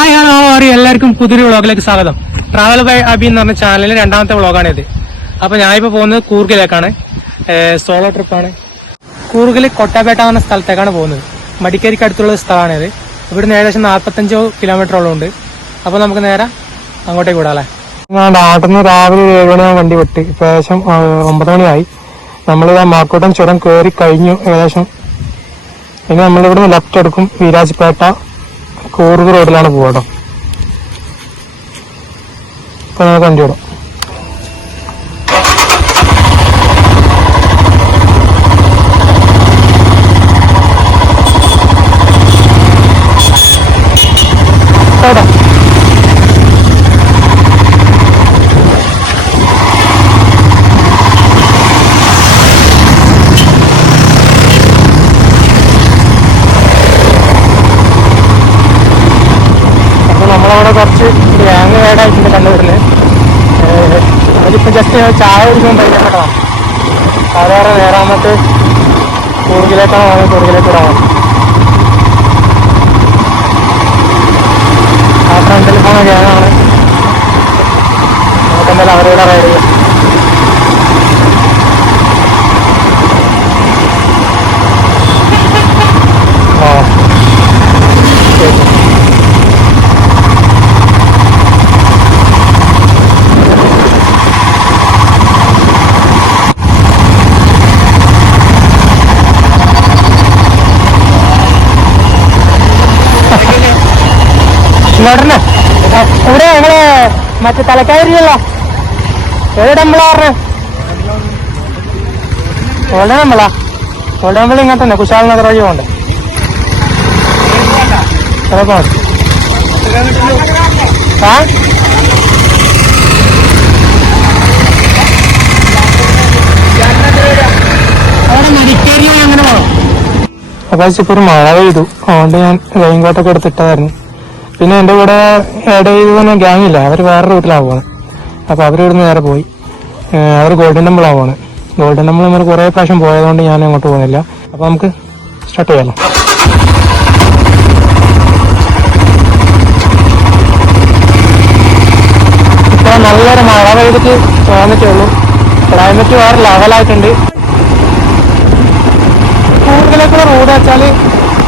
Hi hello എല്ലാവർക്കും പുതിയൊരു വ്ളോഗിലേക്ക് സ്വാഗതം. ട്രാവൽ ബൈ അബി എന്ന് പറഞ്ഞ ചാനലിലെ രണ്ടാമത്തെ വ്ളോഗാണിത്. അപ്പൊ ഞാനിപ്പോ പോകുന്നത് കൂർഗിലേക്കാണ്. സോളോ ട്രിപ്പാണ്. കൂർഗിൽ കൊട്ടാപേട്ട എന്ന സ്ഥലത്തേക്കാണ് പോകുന്നത്. മടിക്കേരിക്ക് അടുത്തുള്ള സ്ഥലമാണിത്. ഇവിടുന്ന് ഏകദേശം 45 കിലോമീറ്ററോളം ഉണ്ട്. അപ്പൊ നമുക്ക് നേരെ അങ്ങോട്ടേക്ക് വിടാല്ലേ. നാട്ടിൽ രാവിലെ 7 മണിയാകും വണ്ടി വിട്ട്. ഇപ്പൊ ഏകദേശം 9 മണിയായി. നമ്മളിതാ മാക്കോട്ടം ചുരം കയറി കഴിഞ്ഞു ഏകദേശം. ഇനി നമ്മളിവിടുന്ന് ലെഫ്റ്റ് എടുക്കും. വീരാജ്പേട്ട കൂർഗ് റോഡിലാണ് പോവാട്ടോ. ഇപ്പൊ നമുക്ക് വണ്ടി വിടാം. നമ്മളവിടെ കുറച്ച് ഗ്യാങ് റൈഡായിട്ടുണ്ട് കണ്ടുവരുന്നത്. അതിലിപ്പോൾ ജസ്റ്റ് ചായ കുടിക്കാൻ പരിചയപ്പെട്ടതാണ്. സാധാരണ നേരാമത്ത് കൂർഗിലേക്കാണ് പോകുന്നത്. കൂർഗിലേക്ക് വിടാൻ ആ ഫ്രണ്ടിൽ പോകുന്ന ഗ്യാങ്ങാണ്. നമുക്കെന്തായാലും അവരുടെ റൈഡ് ചെയ്യാം. ഇങ്ങോട്ടന്നെ ഇവിടെ ഞങ്ങള് മറ്റേ തലക്കാരിയല്ലോ. എവിടെ നമ്മളാ പറഞ്ഞേ? ഓൾഡേ നമ്മളാ. ഓൾഡേ നമ്മൾ ഇങ്ങോട്ട് തന്നെ കുശാൽ നഗർ വഴി പോകണ്ടേ? ആ അവിടെ മടിക്കേരി അങ്ങനെ പോകണം. അപ്പൊ ഇപ്പൊ ഒരു മഴ പെയ്തു. അതുകൊണ്ട് ഞാൻ റെയിൻകോട്ടൊക്കെ എടുത്തിട്ടതായിരുന്നു. പിന്നെ എൻ്റെ കൂടെ ആഡ് ചെയ്ത് തന്നെ ഗ്യാങ് ഇല്ല. അവർ വേറെ റൂട്ടിലാണ് പോകുന്നത്. അപ്പോൾ അവരിവിടുന്ന് നേരെ പോയി. അവർ ഗോൾഡൻ ടെമ്പിളാണ് പോകുന്നത്. ഗോൾഡൻ ടെമ്പിൾ നമ്മൾ കുറേ പ്രാവശ്യം പോയതുകൊണ്ട് ഞാൻ അങ്ങോട്ട് പോകുന്നില്ല. അപ്പോൾ നമുക്ക് സ്റ്റാർട്ട് ചെയ്യാമല്ലോ. ഇപ്പോൾ നല്ലൊരു മഴ പെയ്തിട്ട് തോന്നിട്ടേ ഉള്ളൂ. ക്ലൈമറ്റ് വേറെ ലെവലായിട്ടുണ്ട്. കൂടുതലേക്കുള്ള റോഡ് വെച്ചാൽ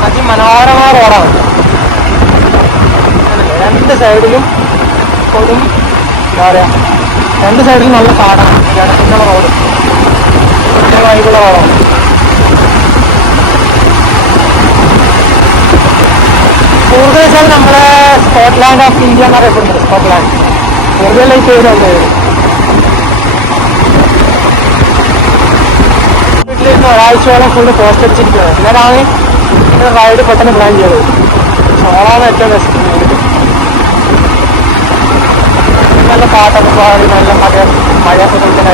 അതിമനോഹരമായ റോഡാണ്. രണ്ട് സൈഡിലും കൊടും എന്താ പറയുക, രണ്ട് സൈഡിലും നല്ല കാടാണ്. കിഴക്കുള്ള റോഡ് വൈകുള്ള റോഡാണ്. കൂർഗ് വെച്ചാൽ നമ്മളെ സ്കോട്ട്ലാൻഡ് ഓഫ് ഇന്ത്യ എന്നറിയപ്പെടുന്നത്. സ്കോട്ട്ലാൻഡ് കൂടുതലായി പേരുണ്ട്. വീട്ടിലിരുന്ന് ഒരാഴ്ചയോളം ഫുള്ള് പോസ്റ്റ് അടിച്ചിരിക്കുകയാണ്. എന്നാലാണ് റൈഡ് പെട്ടെന്ന് പ്ലാൻ ചെയ്തത്. സോളാണ് ഏറ്റവും ബെസ്റ്റ്. നല്ല പാട്ടൊക്കെ പാടി നല്ല മഴയൊക്കെ കൊടുക്കുന്ന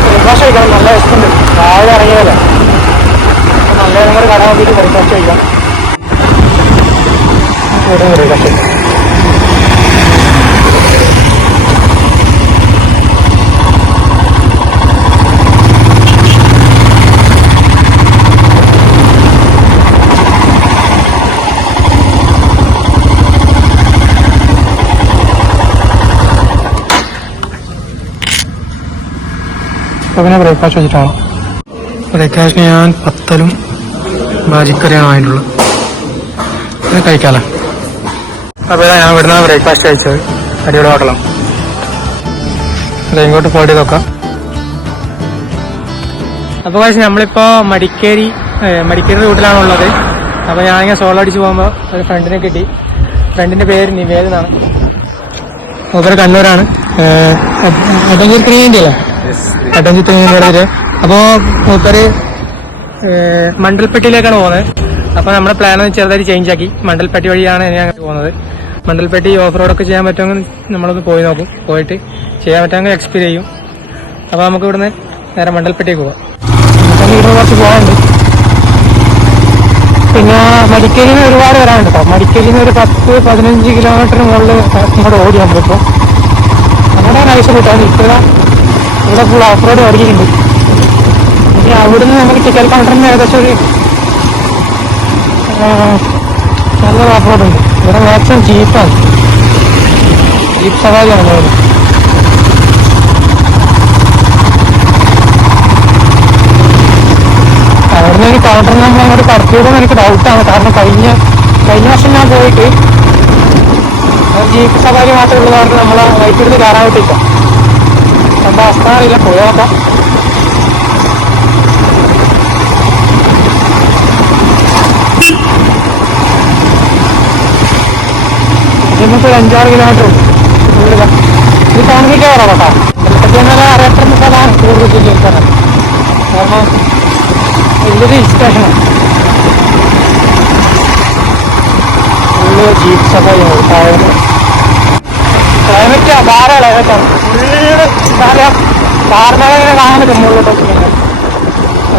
ബ്രേക്ക്ഫാസ്റ്റ് കഴിക്കണം. നല്ല ഇഷ്ടമുണ്ട്. രാവിലെ ഇറങ്ങിയതല്ലേ, നല്ല കൂടെ കട നോക്കിയിട്ട് ബ്രേക്ക്ഫാസ്റ്റ് കഴിക്കാം. ബ്രേക്ക്ഫാസ്റ്റ് കഴിക്കാം. അപ്പോൾ പിന്നെ ബ്രേക്ക്ഫാസ്റ്റ് വെച്ചിട്ടാണ്. ബ്രേക്ക്ഫാസ്റ്റിന് ഞാൻ പത്തലും ബാജിക്കറിയാണ് വാങ്ങിയിട്ടുള്ളത്. ഇത് കഴിക്കാമല്ലോ. അപ്പോൾ ഞാൻ ഇവിടുന്ന് ബ്രേക്ക്ഫാസ്റ്റ് കഴിച്ചത്. അടിപൊളി ഹോട്ടലാണ്. അത് ഇങ്ങോട്ട് പോയിട്ട് നോക്കാം. അപ്പോൾ കഴിച്ച് നമ്മളിപ്പോൾ മടിക്കേരി റൂട്ടിലാണുള്ളത്. അപ്പോൾ ഞാനിങ്ങനെ സോളോ അടിച്ച് പോകുമ്പോൾ ഒരു ഫ്രണ്ടിനെ കിട്ടി. ഫ്രണ്ടിൻ്റെ പേര് നിവേദ് എന്നാണ്. മൂപ്പര് കണ്ണൂരാണ്. അഡ്വഞ്ചർ ക്രീമിൻ്റെയല്ലേ? അഡ്വഞ്ചർ ക്രീമിൻ്റെ. അപ്പോൾ മൂപ്പര് മണ്ടൽപ്പെട്ടിയിലേക്കാണ് പോകുന്നത്. അപ്പോൾ നമ്മുടെ പ്ലാൻ ചെറുതായിട്ട് ചേഞ്ച് ആക്കി. മണ്ടൽപ്പെട്ടി വഴിയാണ് ഞാൻ പോകുന്നത്. മണ്ടൽപ്പെട്ടി ഓഫ് റോഡൊക്കെ ചെയ്യാൻ പറ്റുമെങ്കിൽ നമ്മളൊന്ന് പോയി നോക്കും. പോയിട്ട് ചെയ്യാൻ പറ്റുമെങ്കിൽ എക്സ്പീരിയൻസ് ചെയ്യും. അപ്പോൾ നമുക്ക് ഇവിടുന്ന് നേരെ മണ്ടൽപ്പെട്ടിക്ക് പോകാം. നമുക്ക് ഇവിടുന്ന് കുറച്ച് പോകാനുണ്ട്. പിന്നെ മടിക്കേരിയിൽ നിന്ന് ഒരുപാട് വരാനുണ്ട് കേട്ടോ. മടിക്കേരിയിൽ നിന്ന് ഒരു 10-15 കിലോമീറ്ററിന് മുകളിൽ ഇങ്ങോട്ട് ഓടി നമ്മളിപ്പോൾ. നമ്മുടെ നൈസ് കിട്ടാൻ ഇപ്പോൾ ഇവിടെ ഫുൾ ഓഫ് റോഡ് ഓടിക്കുന്നുണ്ട്. ഇനി അവിടുന്ന് നമുക്ക് ചിക്കൽ കൗണ്ടറിന് ഏകദേശം ഒരു നല്ല ഓഫ് റോഡ് ഉണ്ട്. ഇവിടെ മാക്സിമം ജീപ്പാണ്, ജീപ്പ് സവാരിയാണ് പോയത്. അവിടുന്ന് ഒരു കൗണ്ടറിൽ നമ്മൾ അങ്ങോട്ട് കടത്തിയതെന്ന് എനിക്ക് ഡൗട്ടാണ്. കാരണം കഴിഞ്ഞ വർഷം ഞാൻ പോയിട്ട് ജീപ്പ് സവാരി മാത്രമേ ഉള്ളത് കാരണം നമ്മളെ വൈദ്യുതി കയറാൻ പറ്റില്ല. എന്താ അവസ്ഥ അറിയില്ല, പോയി നോക്കാം. ഇതിന്നിപ്പോൾ 5-6 കിലോമീറ്റർ കൂടുതലാണ്. ഇത് ടൗണിലേക്ക് കയറാം കേട്ടോ. ഇതിനെപ്പറ്റി എന്നാൽ അറിയപ്പെടുന്ന സ്ഥലമാണ് കൂടുതൽ ജില്ലയിൽ തന്നെ. കാരണം വലിയൊരു ഹിൽ സ്റ്റേഷനാണ്. Full jeep സഫാരിയാണ്. ക്ലൈമറ്റ് അപാര ക്ലൈമറ്റാണ്. ഫുള്ള് എന്താ കാർമേഘങ്ങനെ കാണാൻ പറ്റും മുകളിലോട്ടൊക്കെ.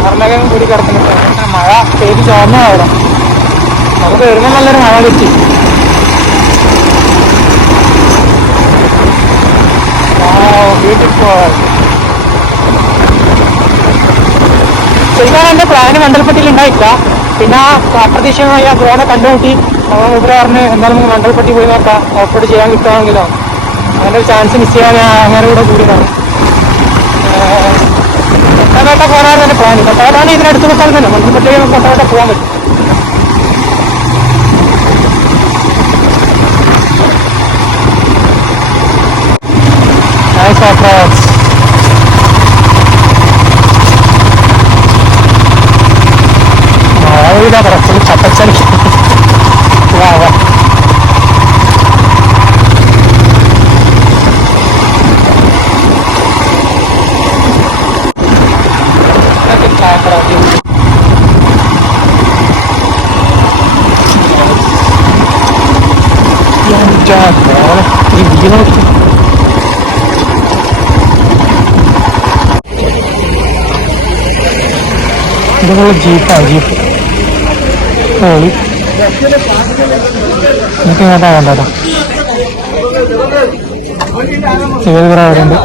കാർമേഘം കൂടി കിടക്കുന്നുണ്ട്. മഴ പെയ്ത് ചോർന്ന അവിടെ നമുക്ക് വരുമ്പോൾ നല്ലൊരു മഴ കിട്ടി. ശരിക്കും എന്റെ പ്ലാന് മണ്ടൽപ്പട്ടിയിൽ ഉണ്ടായിട്ടില്ല. പിന്നെ അപ്രതീക്ഷിതമായി ആ ഡ്രോണെ കണ്ടുമുട്ടി നമ്മൾ ഇവിടെ പറഞ്ഞ് എന്തായാലും നമുക്ക് മണ്ടൽപ്പട്ടി പോയി നോക്കാം, ഓഫ് റോഡ് ചെയ്യാൻ കിട്ടുവാണെങ്കിലോ. അങ്ങനെ ഒരു ചാൻസ് മിസ് ചെയ്യാൻ ഞാൻ അങ്ങനെ കൂടെ കൂടിയതാണ്. കൊട്ടവേട്ട പോകാനാണ് എന്റെ പ്ലാന്. കൊട്ടവേട്ടാണ് ഇതിനടുത്ത് സ്ഥലം തന്നെ. മണ്ടൽപ്പട്ടി കൊട്ടവേട്ട പോകാൻ പറ്റും. Nice off-roads. മഴ ഫുൾ ചപ്പച്ചടി. വാ വാ ഈ വീഡിയോ നോക്കി ഇതുപോലെ ജീപ്പാണ്. ജീപ്പ് ഓളി എനിക്ക് കേട്ടാ കണ്ടോ. ഏത് പേരാ അവിടെ ഉണ്ട്.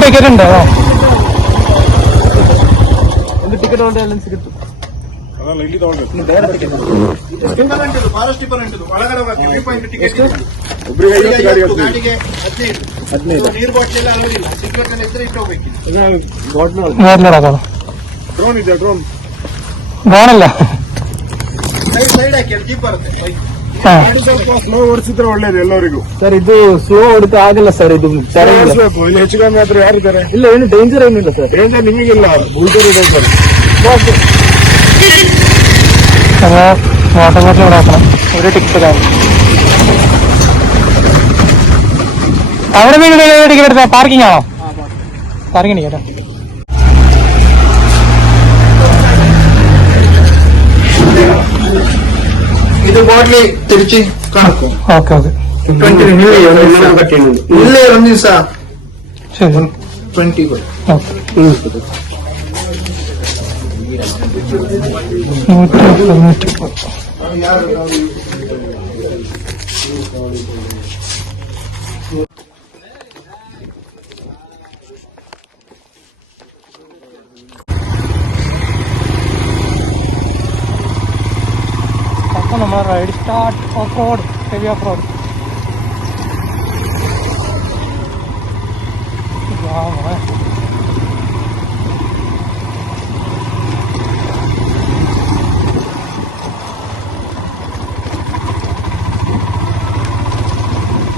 ടിക്കറ്റ് ഉണ്ടോ? ಟಿಕೆಟ್ ಡ್ರೋನ್ ಅಲ್ಲ, ಸ್ಲೋ ಓಡಿಸಿದ್ರೆ ಒಳ್ಳೇದು ಎಲ್ಲರಿಗೂ. ಸರ್ ಇದು ಸ್ಲೋ ಹೊಡಿತಾ ಆಗಲ್ಲ ಸರ್. ಇದು ಇಲ್ಲಿ ಹೆಚ್ಚು ಕಮ್ಮಿ ಆದ್ರೆ ಯಾರಿದ್ದಾರೆ? ಇಲ್ಲ, ಏನು ಡೇಂಜರ್ ಏನಿಲ್ಲ ಸರ್. ಡೇಂಜರ್ ನಿಮಗಿಲ್ಲ, ಬುಲ್ಡರ್ ಇದೆ ಸರ್. വാട്ടർ ബോട്ടിൽ ഇവിടെ ആക്കണം. ഒരു ടിക്കറ്റ് അവിടെ നിങ്ങൾ ടിക്കറ്റ് എടുത്താൽ പാർക്കിംഗ് ആണോ? Parking ticket. ಇದು ಬಾಟ್ಲಿ ತಿರುಚಿ ಕಣಕು. Okay okay. ಇಲ್ಲೇ ಒಂದು ದಿವಸ ശരി 20 ഓക്കെ. 190. അപ്പോൾ നമ്മൾ ride start. Off road, heavy off road.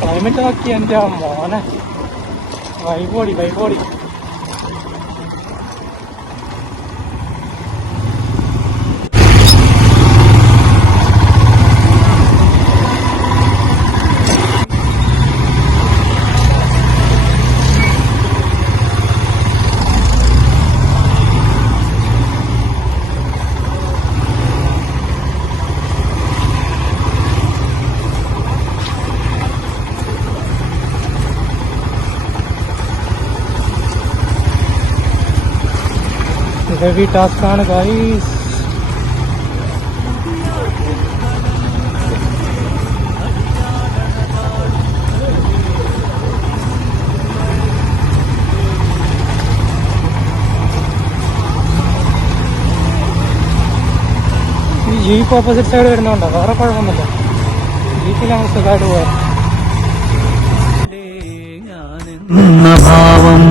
Climate നോക്കി എൻ്റെ മോനെ, വൈബോടി വൈബോടി. ഹെവി ടാസ്ക് ആണ് ഗൈസ്. ഈ ജീപ്പ് ഓപ്പോസിറ്റ് സൈഡ് വരുന്നോണ്ടോ? വേറെ കുഴപ്പമൊന്നുമില്ല, ജീപ്പിൽ നമുക്ക് സുഖമായിട്ട് പോയാൽ. ഭാവം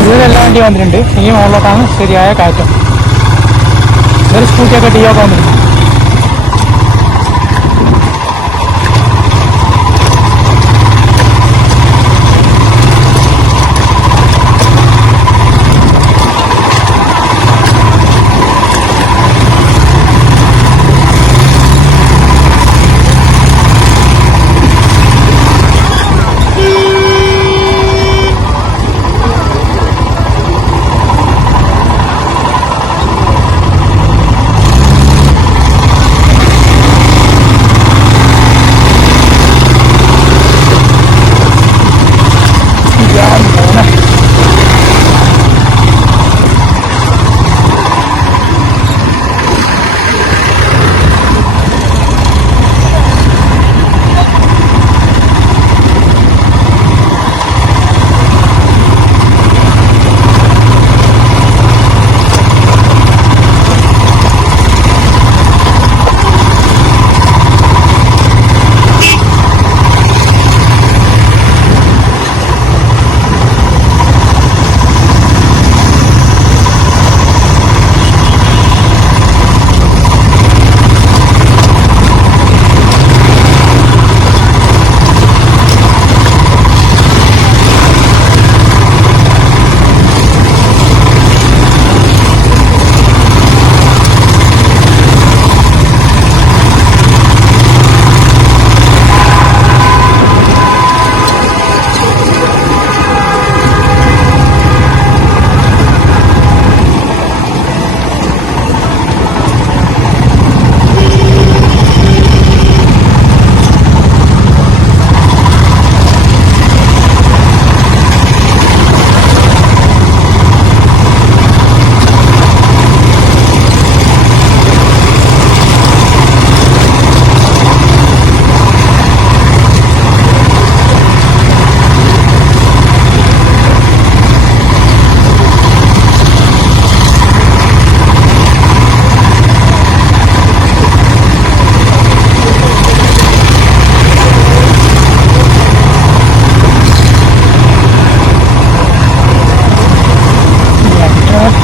ഇതിലെല്ലാം വണ്ടി വന്നിട്ടുണ്ട്. ഈ മുകളിലോട്ടാണ് ശരിയായ കാറ്റം. ഇതൊരു സ്കൂട്ടിയൊക്കെ ഡിയൊക്കെ വന്നിട്ടുണ്ട്.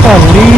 Holy.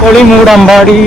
പൊളിമൂട് അമ്പാടി.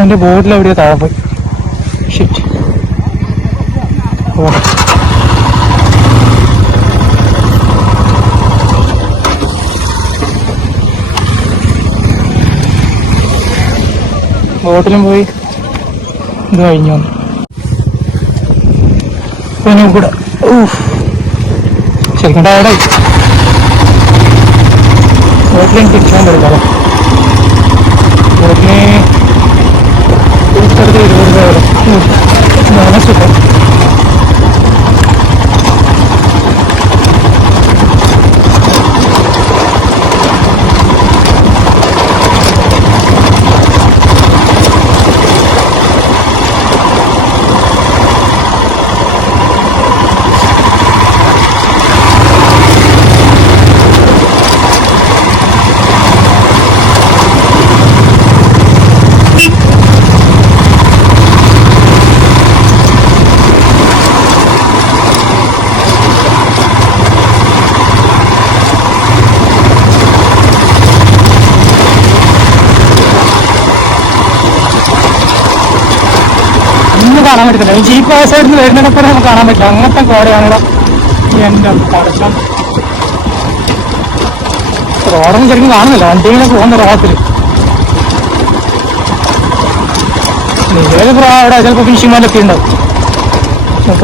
എന്റെ ബോട്ടിൽ എവിടെയോ താഴെ പോയി. ഷിറ്റ്. ഓ ബോട്ടിലും പോയി. ഇത് കഴിഞ്ഞു വന്നു. പിന്നെ കൂടെ ശരിക്കും ടയർഡായി. ബോട്ടിലും തിരിച്ചാൻ പറ്റില്ല. ബോട്ടിന് 20 രൂപ സൂപ്പർ. കാണാൻ പറ്റത്തില്ല. ഈ ജീപ്പ് ആ സൈഡിൽ നിന്ന് വരുന്നതൊക്കെ നമുക്ക് കാണാൻ പറ്റില്ല. അങ്ങനത്തെ കോടയാണല്ലോ. എന്റെ പടക്കം. റോഡൊന്നും ശരിക്കും കാണുന്നില്ല. വണ്ടികളൊക്കെ പോകുന്ന റോഡത്തിൽ നിലവിൽ അവിടെ ചിലപ്പോൾ ഫിഷിംഗ്മാരൊക്കെ ഉണ്ടാവും.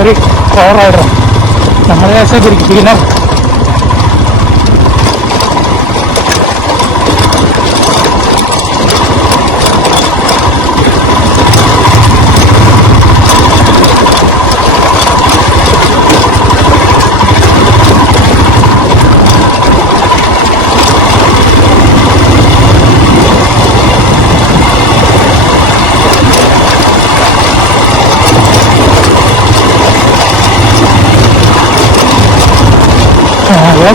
ഒരു പ്രോ റൈഡറും നമ്മളെ ബിഗിനർ.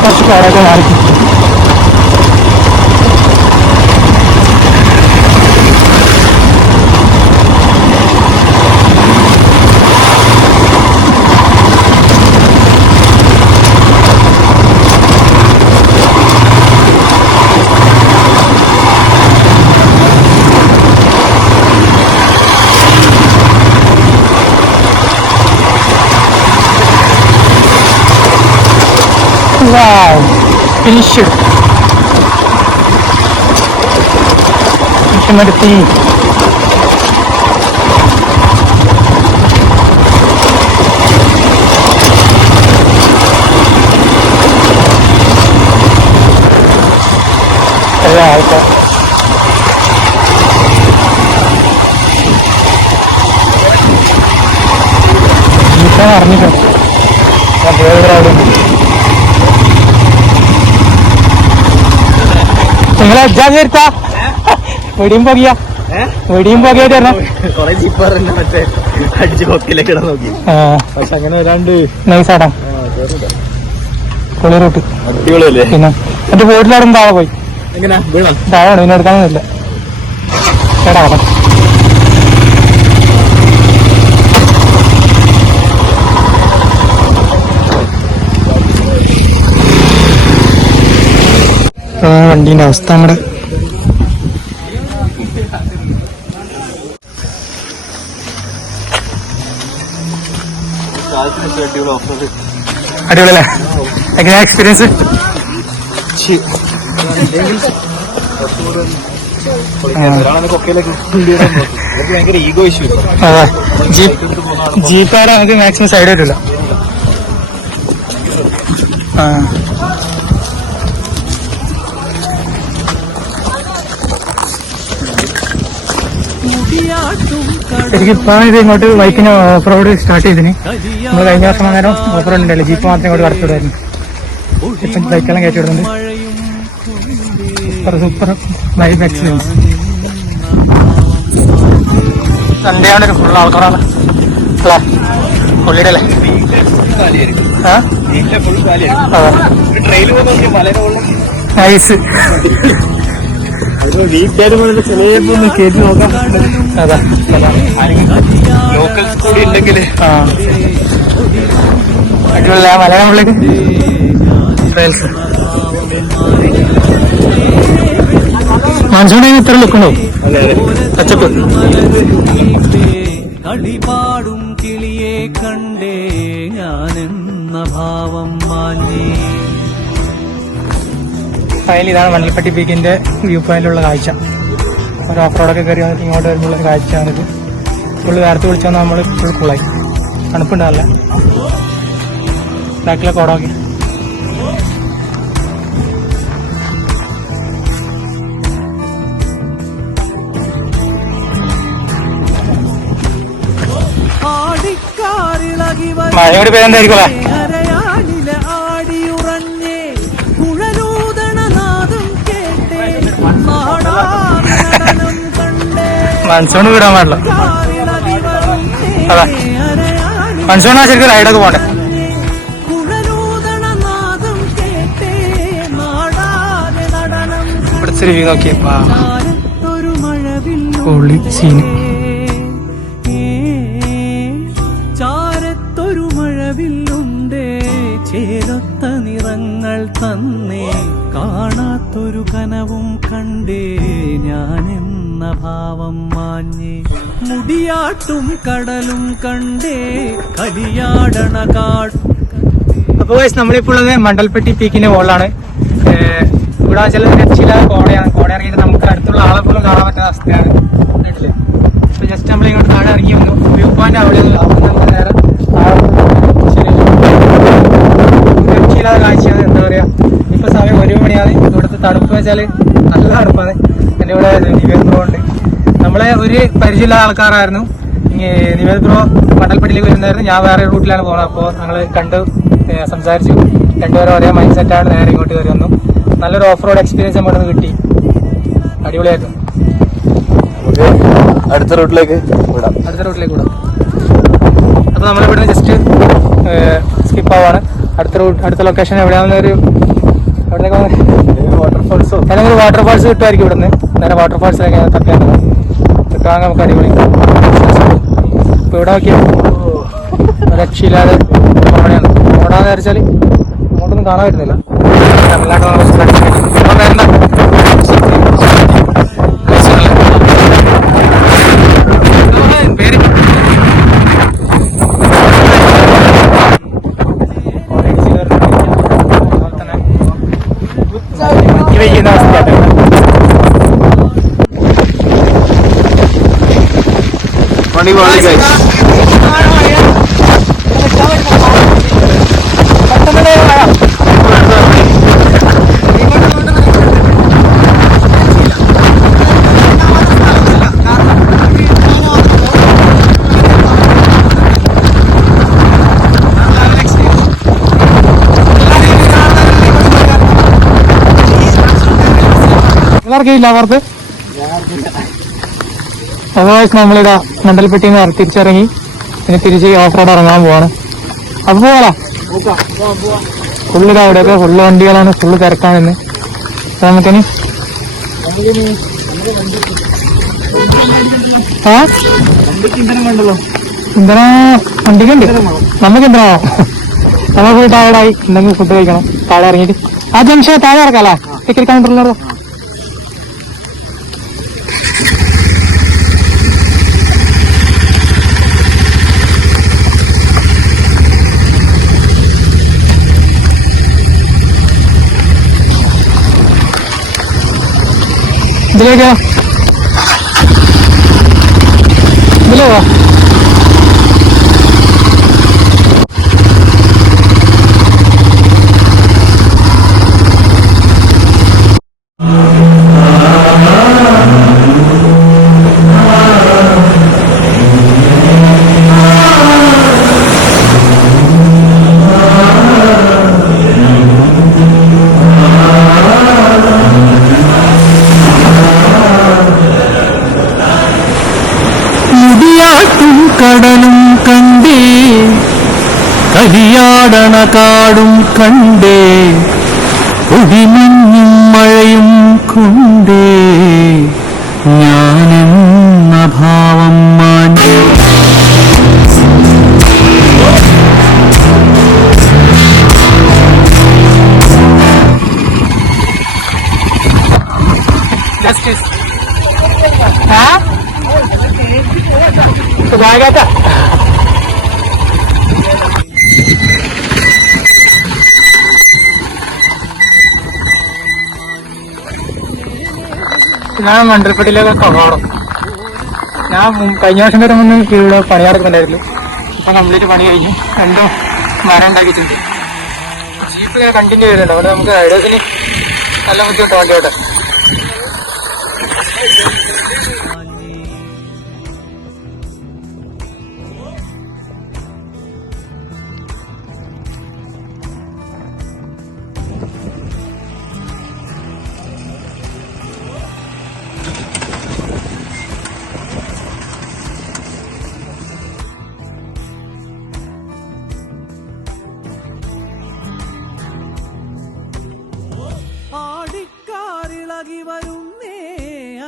കുറച്ച് കോടയൊക്കെ മാറി. Wow, finished. Finished. അറിഞ്ഞിട്ടോ നിങ്ങളെ എജ്ജാൻ ചേർത്താ വെടിയും പോകിയ വെടിയും പോകിയായിട്ട് വരണം. കൊറേ ജീപ്പ് മറ്റേ അടിച്ച് കൊക്കിലേക്ക് ഇടാൻ നോക്കി. പക്ഷെ അങ്ങനെ വരാണ്ട് നൈസാടാ പൊളി റൂട്ട് അടിപൊളിയല്ലേ. പിന്നെ എന്റെ ബോട്ടിലാടും താഴെ പോയി. എങ്ങനെ വീണോ? താഴെയാണ് പിന്നെ എടുക്കാനൊന്നുമില്ല. ചേട്ടാ വണ്ടീന്റെ അവസ്ഥ നമ്മുടെ അടിപൊളിയല്ലേ? എങ്ങനെയാ എക്സ്പീരിയൻസ്? അതെ ജീപ്പാണ് നമുക്ക് മാക്സിമം സൈഡ് ആയിട്ടില്ല. ശരിക്കും ഇപ്പം ഇത് ഇങ്ങോട്ട് ബൈക്കിന് ഓഫ് റോഡ് സ്റ്റാർട്ട് ചെയ്തിന്. നമ്മൾ കഴിഞ്ഞ വർഷം അന്നേരം ഓഫ് റോഡ് ഉണ്ടല്ലോ, ജീപ്പ് മാത്രം ഇങ്ങോട്ട് കടത്തിവിടായിരുന്നു. ഇപ്പം ബൈക്കെല്ലാം കയറ്റി വിടുന്നുണ്ട്. Super super vibe experience. Sunday ഒരു ഫുൾ ആൾക്കാരാണ് അല്ലേ, പുള്ളിയുടെ അല്ലേ? നൈസ്. വീട്ടുകാർ ചിലപ്പോ ഒന്ന് കയറ്റി നോക്കാം. അതാ ലോക്കൽസ് കൂടി ഉണ്ടെങ്കിൽ അടിപൊളി മലയാളം പുള്ളിക്ക് ട്രയൽസ്. മൺസൂണിന് ഇത്ര ലുക്കുണ്ടോ? പച്ചപ്പ്. കളിപാടും കിളിയെ കണ്ടേ ഞാനെന്ന ഭാവം മാഞ്ഞേ. ഫയൽ ഇതാണ് മണ്ണൽപ്പട്ടി പീക്കിന്റെ വ്യൂ പോയിന്റിലുള്ള കാഴ്ച. ഒരു ഓഫ് റോഡൊക്കെ കയറി വന്നിട്ട് ഇങ്ങോട്ട് വരുമ്പോൾ ഒരു കാഴ്ചയാണിത്. ഫുള്ള് നേരത്തെ വിളിച്ചു വന്നാൽ നമ്മൾ ഫുൾ കൂളായി. തണുപ്പുണ്ടാവില്ല. ബാക്കിലെ കോടൊക്കെ മഴയോട് പേരെന്തായിരിക്കും മൺസൂണ് വിടാൻ പാടില്ല. അതാ മൺസൂണാ ശരിക്കും റൈഡൊക്കെ പോട്ടെ. ഇവിടുത്തെ റിവ്യൂ നോക്കിയപ്പാ പൊളി സീന്. ചാരത്തൊരു മഴവില്ലുണ്ടേ ചേരൊത്ത നിറങ്ങൾ തന്നേ കാണാത്തൊരു കനവും കണ്ടേ ഞാനെന്ന ഭാവം മാഞ്ഞേ. മുടിയാട്ടും കടലും കണ്ടേ കലിയാടണ കാട്. അപ്പൊ നമ്മളിപ്പോൾ ഉള്ളത് മണ്ടൽപ്പെട്ടി പീക്കിന്റെ മുകളിലാണ്. ഇവിടെ ചില രക്ഷയില്ലാതെ കോടയാണ്. കോട ഇറങ്ങിയിട്ട് നമുക്ക് അടുത്തുള്ള ആളെ പോലും കാണാൻ പറ്റുന്ന അവസ്ഥയാണ്. കേട്ടില്ലേ? അപ്പൊ ജസ്റ്റ് നമ്മൾ ഇങ്ങോട്ട് താഴെ ഇറങ്ങി വന്നു. വ്യൂ പോയിന്റ് അവിടെ നേരെ രക്ഷയില്ലാതെ കാഴ്ചയാണ്. എന്താ പറയാ, ഇപ്പൊ സമയം 1 മണിയാണ്. ഇവിടുത്തെ തണുപ്പ് വെച്ചാല് നല്ല തണുപ്പാണ്. എന്റെ ഇവിടെ നിവേദ് ബ്രോ ഉണ്ട്. നമ്മളെ ഒരു പരിചയമുള്ള ആൾക്കാരായിരുന്നു. നിവേദ് ബ്രോ മണ്ടൽപ്പെട്ടിയിലേക്ക് വരുന്നതായിരുന്നു. ഞാൻ വേറെ റൂട്ടിലാണ് പോകുന്നത്. അപ്പോൾ ഞങ്ങൾ കണ്ട് സംസാരിച്ചു. രണ്ടുപേരും ഒരേ മൈൻഡ് സെറ്റാണ്. നേരെ ഇങ്ങോട്ട് കയറി വന്നു. നല്ലൊരു ഓഫ് റോഡ് എക്സ്പീരിയൻസ് നമുക്ക് കിട്ടി. അടിപൊളിയായിരുന്നു. അടുത്ത റൂട്ടിലേക്ക് വിടാം. അപ്പൊ നമ്മളിവിടെ ജസ്റ്റ് സ്കിപ്പ് ആവാണ്. അടുത്ത ലൊക്കേഷൻ എവിടെയാണെന്നൊരു വാട്ടർഫാൾസോ അല്ലെങ്കിൽ വാട്ടർഫാൾസ് കിട്ടുമായിരിക്കും. ഇവിടുന്ന് നേരെ വാട്ടർഫാൾസിലേക്ക് തപ്പിയാണ് കിട്ടുവാണെങ്കിൽ നമുക്ക് അടിപൊളി. ഇപ്പൊ ഇവിടെ നോക്കിയാൽ രക്ഷയില്ലാതെ കോടയാണ്. കോടാന്ന് വിചാരിച്ചാൽ അങ്ങോട്ടൊന്നും കാണാൻ പറ്റുന്നില്ല. വയ്ക്കുന്ന അവസ്ഥയാണ്. എല്ലാവർക്കും ഇല്ല പുറത്ത്. അതേപോലെ നമ്മളിതാ മണ്ടൽപ്പെട്ടിയിൽ നിന്ന് തിരിച്ചിറങ്ങി ഇനി തിരിച്ച് ഓഫ് റോഡ് ഇറങ്ങാൻ പോവാണ്. അപ്പൊ പോവാ ഫുള്ളിതാ അവിടെയൊക്കെ ഫുള്ള് വണ്ടികളാണ്, ഫുള്ള് തിരക്കാണിന്ന്. നമുക്കിനി ഇന്ധന വണ്ടിക്കുണ്ട്. നമുക്ക് ഇന്ധനോ നമ്മൾ പോയി ടയർഡായി. എന്തെങ്കിലും ഫുഡ് കഴിക്കണം. താഴെ ഇറങ്ങിയിട്ട് ആ ജംഗ്ഷൻ താഴെ ഇറക്കാല്ലേ ടിക്കറ്റ് കൗണ്ടറിനോട്. ഇതിലേക്കോ ഇതിലോ ആടണ കാടും കണ്ടേ ഒടിമഞ്ഞും മഴയും കൊണ്ടേ ഞാനെന്ന ഭാവം മാഞ്ഞു. ഞാൻ മണ്ടൽപ്പട്ടിയിലൊക്കെ പോകണം. ഞാൻ കഴിഞ്ഞ വർഷം വരെ മുന്നേ ഇവിടെ പണി നടക്കുന്നുണ്ടായിരുന്നു. ഇപ്പൊ കംപ്ലീറ്റ് പണി കഴിഞ്ഞു. രണ്ടും മരം ഉണ്ടാക്കിയിട്ടുണ്ട്. ജീപ്പ് ഇങ്ങനെ കണ്ടിന്യൂ ചെയ്യുന്നുണ്ട്. അവിടെ നമുക്ക് റൈഡേഴ്സിന് നല്ല ബുദ്ധിമുട്ട് വണ്ടിയോട്ടെ. ആടിക്കാറിളകി വരുന്നേ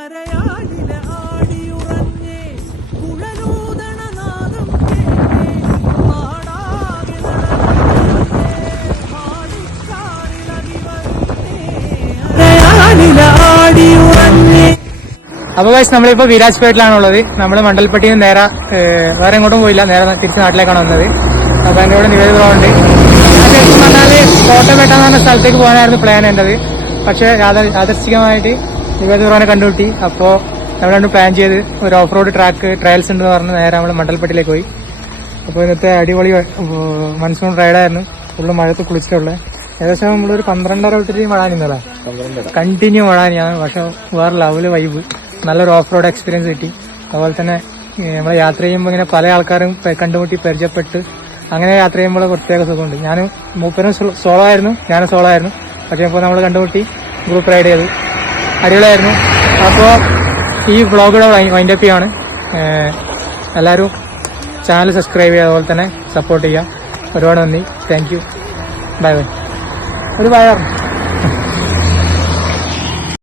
അരയാടിലെ ആടിയുറഞ്ഞേ കുഴലൂതണ നാദം ആടാകെ ആടിക്കാറിളകി വരുന്നേ അരയാടിലെ ആടിയുറഞ്ഞേ. അപ്പൊ ഗൈസ് നമ്മളിപ്പോ വിരാജ്പേട്ടിലാണുള്ളത്. നമ്മൾ മണ്ടൽപ്പട്ടിയിൽ നിന്ന് നേരെ വേറെ എങ്ങോട്ടും പോയില്ല, നേരെ തിരിച്ച് നാട്ടിലേക്കാണ് വന്നത്. അപ്പൊ എന്റെ കൂടെ നിവേദിതമുണ്ട്. ശരിക്കും പറഞ്ഞാല് കോട്ടപേട്ട എന്ന് പറഞ്ഞ സ്ഥലത്തേക്ക് പോകാനായിരുന്നു പ്ലാൻ എന്റേത്. പക്ഷെ യാദർശികമായിട്ട് നിവേദിതനെ കണ്ടുപിട്ടി. അപ്പോ നമ്മൾ രണ്ടും പ്ലാൻ ചെയ്ത് ഒരു ഓഫ് റോഡ് ട്രയൽസ് ഉണ്ടെന്ന് പറഞ്ഞ് നേരെ നമ്മൾ മണ്ടൽപ്പട്ടിയിലേക്ക് പോയി. അപ്പോൾ ഇന്നത്തെ അടിപൊളി മൺസൂൺ റൈഡായിരുന്നു. ഫുള്ള് മഴത്ത് കുളിച്ചിട്ടുള്ളത്. ഏകദേശം നമ്മളൊരു 12:30 തൊട്ടിട്ട് മഴ നിന്നല്ലേ, കണ്ടിന്യൂ മഴ ഞാൻ. പക്ഷെ വേറെ ലെവല് വൈബ്, നല്ലൊരു ഓഫ് റോഡ് എക്സ്പീരിയൻസ് കിട്ടി. അതുപോലെ തന്നെ നമ്മൾ യാത്ര ചെയ്യുമ്പോൾ ഇങ്ങനെ പല ആൾക്കാരും കണ്ടുമുട്ടി പരിചയപ്പെട്ട് അങ്ങനെ യാത്ര ചെയ്യുമ്പോൾ പ്രത്യേക സുഖമുണ്ട്. ഞാൻ മൂപ്പരും സോളോ ആയിരുന്നു, ഞാനും സോളോ ആയിരുന്നു. പക്ഷെ ഇപ്പോൾ നമ്മൾ കണ്ടുമുട്ടി ഗ്രൂപ്പ് റൈഡ് ചെയ്തു, അടിപൊളിയായിരുന്നു. അപ്പോൾ ഈ വ്ളോഗുടെ വൈൻഡപ്പ് ചെയ്യാണ്. എല്ലാവരും ചാനൽ സബ്സ്ക്രൈബ് ചെയ്യുക, അതുപോലെ തന്നെ സപ്പോർട്ട് ചെയ്യുക. ഒരുപാട് നന്ദി. Thank you. Bye bye. ഒരു ബൈ.